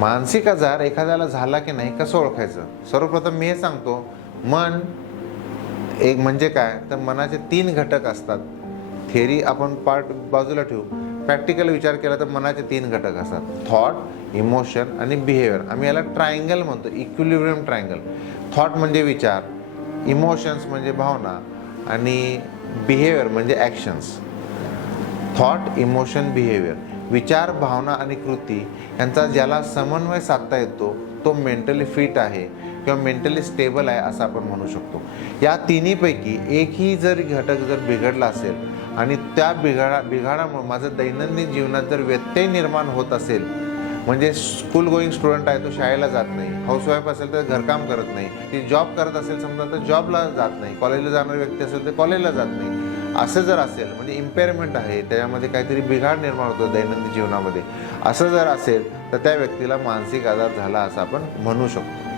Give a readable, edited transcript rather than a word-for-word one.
मानसिक आजार एखाद्याला झाला की नाही कसं ओळखायचं? सर्वप्रथम मी हे सांगतो, मन एक म्हणजे काय तर मनाचे 3 घटक असतात. थेरी आपण पार्ट बाजूला ठेवू, प्रॅक्टिकल विचार केला तर मनाचे 3 घटक असतात: थॉट, इमोशन आणि बिहेवियर. आम्ही याला ट्रायंगल म्हणतो, इक्विलिब्रियम ट्रायंगल. थॉट म्हणजे विचार, इमोशन्स म्हणजे भावना आणि बिहेवियर म्हणजे ॲक्शन्स. थॉट, इमोशन, बिहेवियर, विचार, भावना आणि कृती यांचा ज्याला समन्वय साधता येतो तो मेंटली फिट आहे किंवा मेंटली स्टेबल आहे असं आपण म्हणू शकतो. या तिन्हीपैकी एकही जर घटक जर बिघडला असेल आणि त्या बिघाडामुळे माझं दैनंदिन जीवनात जर व्यत्यय निर्माण होत असेल, म्हणजे स्कूल गोईंग स्टुडंट आहे तो शाळेला जात नाही, हाऊसवाईफ असेल तर घरकाम करत नाही, ती जॉब करत असेल समजा तर जॉबला जात नाही, कॉलेजला जाणारी व्यक्ती असेल तर कॉलेजला जात नाही, असं जर असेल म्हणजे इम्पेअरमेंट आहे, त्याच्यामध्ये काहीतरी बिघाड निर्माण होतो दैनंदिन जीवनामध्ये, असं जर असेल तर त्या व्यक्तीला मानसिक आजार झाला असं आपण म्हणू शकतो.